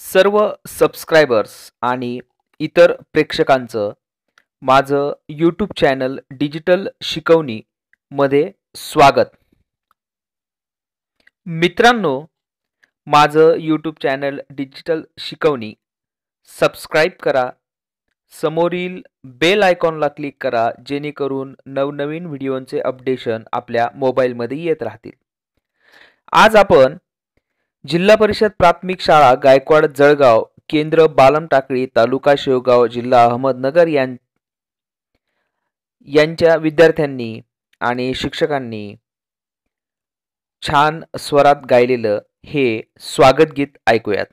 सर्व सबस्क्रायबर्स आणि इतर प्रेक्षकांचं माझं यूट्यूब चॅनल डिजिटल शिकवणी मध्ये स्वागत. मित्रांनो, माझं यूट्यूब चॅनल डिजिटल शिकवणी सबस्क्राईब करा. समोरील बेल आयकॉनला क्लिक करा जेणेकरून नवनवीन व्हिडिओंचे अपडेशन आपल्या मोबाईलमध्ये येत राहतील. आज आपण जिल्हा परिषद प्राथमिक शाळा गायकवाड जळगाव, केंद्र बालम टाकळी, तालुका शेवगाव, जिल्हा अहमदनगर यांच्या विद्यार्थ्यांनी आणि शिक्षकांनी छान स्वरात गायलेलं हे स्वागत गीत ऐकूयात.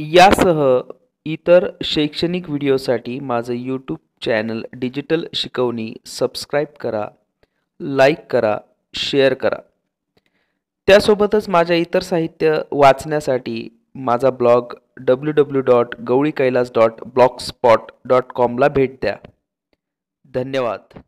यासह इतर शैक्षणिक व्हिडिओसाठी माझं यूट्यूब चॅनल डिजिटल शिकवणी सबस्क्राईब करा, लाईक करा, शेअर करा. त्यासोबतच माझ्या इतर साहित्य वाचण्यासाठी माझा ब्लॉग www.gawlikailas.blogspot.com ला भेट द्या. धन्यवाद.